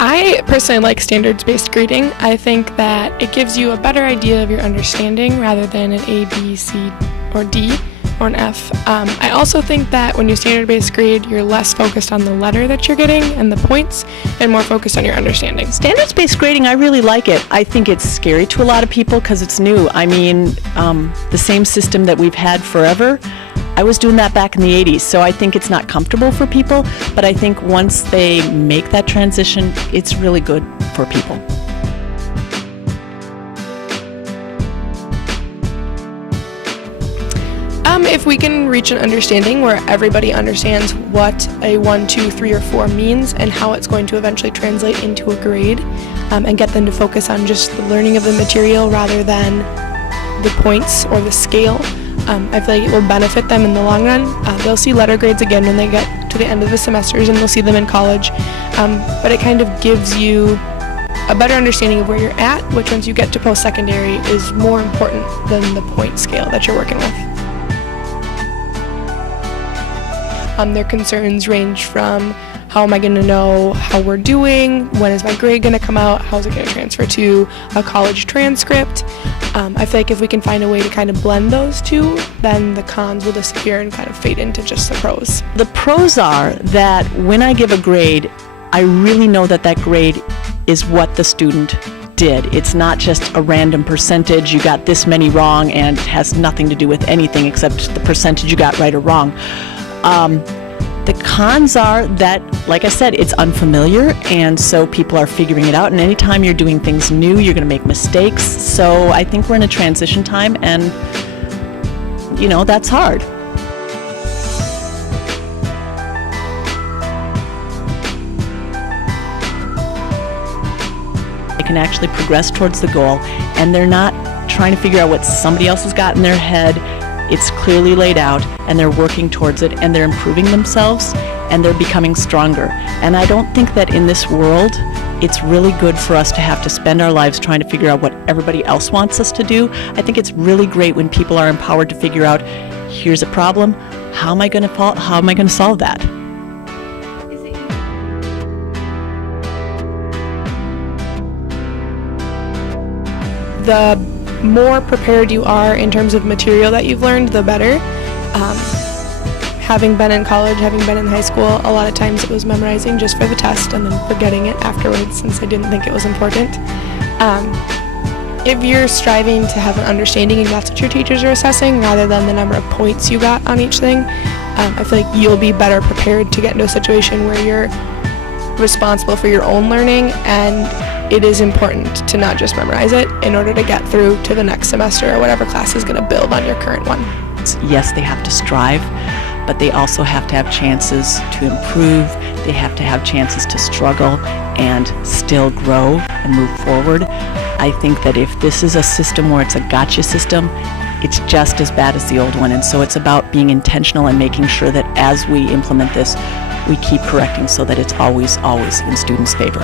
I personally like standards-based grading. I think that it gives you a better idea of your understanding rather than an A, B, C, or D, or an F. I also think that when you standard-based grade, you're less focused on the letter that you're getting and the points, and more focused on your understanding. Standards-based grading, I really like it. I think it's scary to a lot of people because it's new. I mean, the same system that we've had forever, I was doing that back in the 80s, so I think it's not comfortable for people, but I think once they make that transition, it's really good for people. If we can reach an understanding where everybody understands what a 1, 2, 3, or 4 means and how it's going to eventually translate into a grade, and get them to focus on just the learning of the material rather than the points or the scale, I feel like it will benefit them in the long run. They'll see letter grades again when they get to the end of the semesters, and they'll see them in college, but it kind of gives you a better understanding of where you're at, which once you get to post-secondary is more important than the point scale that you're working with. Their concerns range from how am I going to know how we're doing, when is my grade going to come out, how is it going to transfer to a college transcript. I feel like if we can find a way to kind of blend those two, then the cons will disappear and kind of fade into just the pros. The pros are that when I give a grade, I really know that that grade is what the student did. It's not just a random percentage, you got this many wrong, and it has nothing to do with anything except the percentage you got right or wrong. The cons are that, like I said, it's unfamiliar, and so people are figuring it out, and anytime you're doing things new, you're going to make mistakes. So I think we're in a transition time, and, you know, that's hard. They can actually progress towards the goal, and they're not trying to figure out what somebody else has got in their head. It's clearly laid out, and they're working towards it, and they're improving themselves, and they're becoming stronger. And I don't think that in this world, it's really good for us to have to spend our lives trying to figure out what everybody else wants us to do. I think it's really great when people are empowered to figure out, here's a problem, how am I going to solve that? The more prepared you are in terms of material that you've learned, the better. Having been in college, having been in high school, a lot of times it was memorizing just for the test and then forgetting it afterwards since I didn't think it was important. If you're striving to have an understanding and that's what your teachers are assessing rather than the number of points you got on each thing, I feel like you'll be better prepared to get into a situation where you're responsible for your own learning, and it is important to not just memorize it in order to get through to the next semester or whatever class is going to build on your current one. Yes, they have to strive, but they also have to have chances to improve. They have to have chances to struggle and still grow and move forward. I think that if this is a system where it's a gotcha system, it's just as bad as the old one. And so it's about being intentional and making sure that as we implement this, we keep correcting so that it's always, always in students' favor.